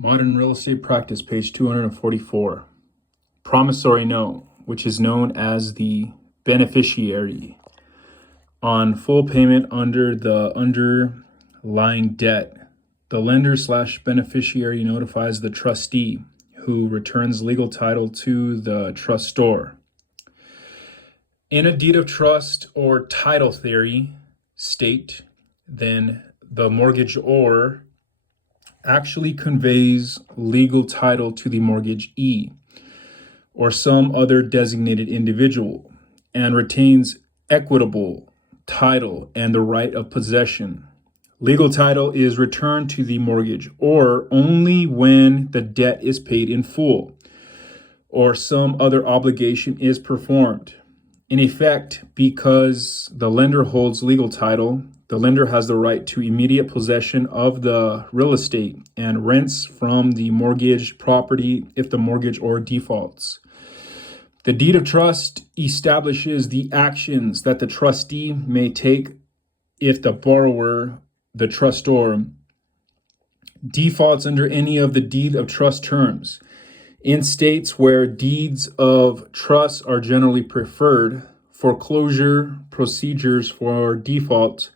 Modern Real Estate Practice, page 244. Promissory note, which is known as the beneficiary. On full payment under the underlying debt, the lender/beneficiary notifies the trustee, who returns legal title to the trustor. In a deed of trust or title theory state, then the mortgagor actually conveys legal title to the mortgagee or some other designated individual and retains equitable title and the right of possession. Legal title is returned to the mortgagor only when the debt is paid in full or some other obligation is performed. In effect, because the lender holds legal title, the lender has the right to immediate possession of the real estate and rents from the mortgaged property if the mortgagor defaults. The deed of trust establishes the actions that the trustee may take if the borrower, the trustor, defaults under any of the deed of trust terms. In states where deeds of trust are generally preferred, foreclosure procedures for default,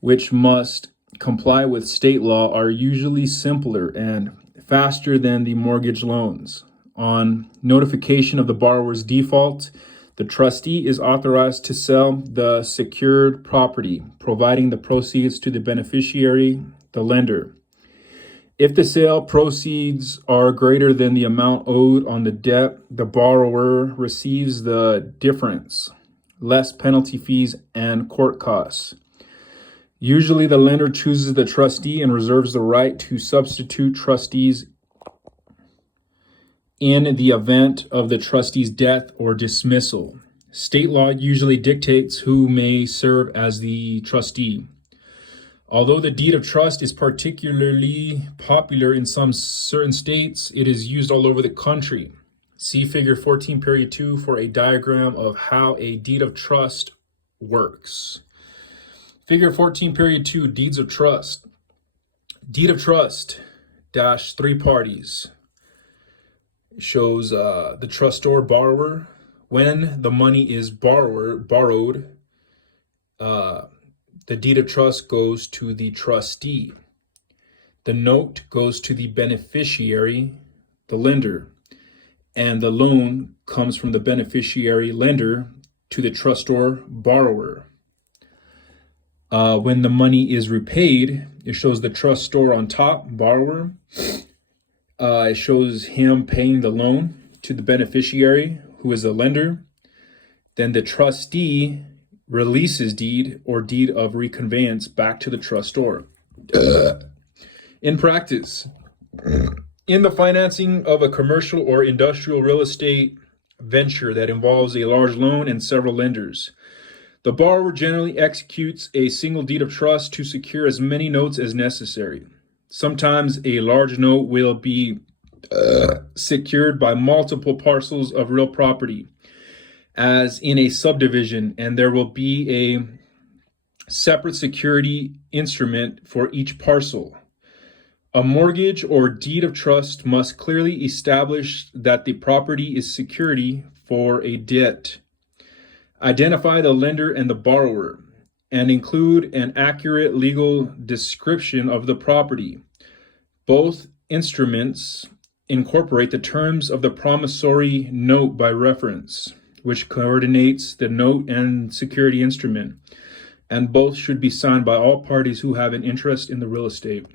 which must comply with state law, are usually simpler and faster than the mortgage loans. On notification of the borrower's default, the trustee is authorized to sell the secured property, providing the proceeds to the beneficiary, the lender. If the sale proceeds are greater than the amount owed on the debt, the borrower receives the difference, less penalty fees and court costs. Usually, the lender chooses the trustee and reserves the right to substitute trustees in the event of the trustee's death or dismissal. State law usually dictates who may serve as the trustee. Although the deed of trust is particularly popular in some certain states, it is used all over the country. See Figure 14, Period 2 for a diagram of how a deed of trust works. Figure 14, Period 2, Deeds of Trust. Deed of Trust, - 3 parties. Shows the trustor borrower. When the money is borrowed, the deed of trust goes to the trustee. The note goes to the beneficiary, the lender, and the loan comes from the beneficiary lender to the trustor borrower. When the money is repaid, it shows the trustor on top, borrower. It shows him paying the loan to the beneficiary, who is the lender. Then the trustee releases deed or deed of reconveyance back to the trustor. In practice, in the financing of a commercial or industrial real estate venture that involves a large loan and several lenders, the borrower generally executes a single deed of trust to secure as many notes as necessary. Sometimes a large note will be secured by multiple parcels of real property, as in a subdivision, and there will be a separate security instrument for each parcel. A mortgage or deed of trust must clearly establish that the property is security for a debt, identify the lender and the borrower, and include an accurate legal description of the property. Both instruments incorporate the terms of the promissory note by reference, which coordinates the note and security instrument, and both should be signed by all parties who have an interest in the real estate.